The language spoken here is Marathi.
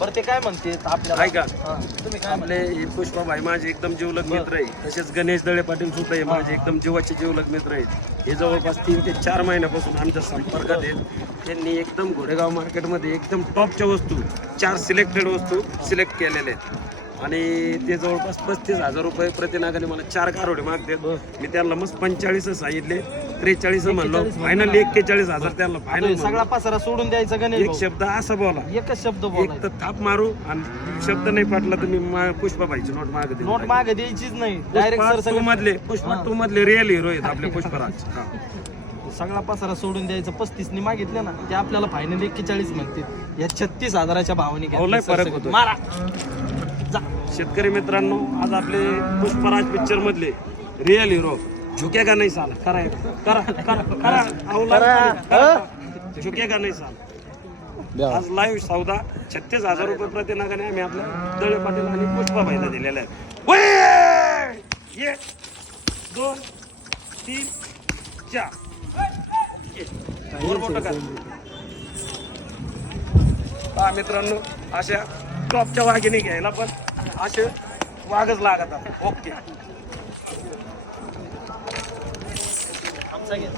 बरं ते काय म्हणते आपल्याला ऐका तुम्ही काय आपले हे पुष्पाबाई माझे एकदम जीवलग मित्र आहे. तसेच गणेश दळे पाटील सुद्धा आहे माझे एकदम जीवाचे जीवलग मित्र आहेत. हे जवळपास 3 ते 4 महिन्यापासून आमच्या संपर्कात आहेत. त्यांनी एकदम घोडेगाव मार्केटमध्ये एकदम टॉपच्या वस्तू 4 सिलेक्टेड वस्तू सिलेक्ट केलेल्या आहेत आणि ते जवळपास 35,000 रुपये प्रतिनागाने मला 4 कारोडे मागतात. मी त्यांना मस्त 45 सांगितले, 43 म्हणलो, फायनल 41,000 त्यांना फायनल. सगळा पसारा सोडून द्यायचा गणेश एक शब्द असा बोला, एकच शब्द एक बोला. तर थाप मारू आणि शब्द नाही पाटला तर मी पुष्पाबाईची नोट मागते. नोट मागे द्यायचीच नाही, डायरेक्ट पुष्पा 2 मधले रिअल हिरो आहेत आपले पुष्पराज. सगळा पसारा सोडून द्यायचं. 35 ने मागितले ना ते आपल्याला फायनल 41 म्हणतील. या 36,000च्या भावाने लय फरक होतो. मारा जा. शेतकरी मित्रांनो, आज आपले पुष्पराज पिक्चर मधले रिअल हिरो झुकेगा नाही साला. करा करा करा करा झुकेगा नाही साला. आज लाईव्ह सौदा 36,000 रुपये प्रतिनागाने आम्ही आपल्या दळे पाटील आणि पुष्पाबाईला दिलेल्या आहेत. 1 2 3 4 मित्रांनो, अशा टॉपच्या वाघिणी घ्यायला पण असे वाघच लागतात. ओके आमचा घ्या.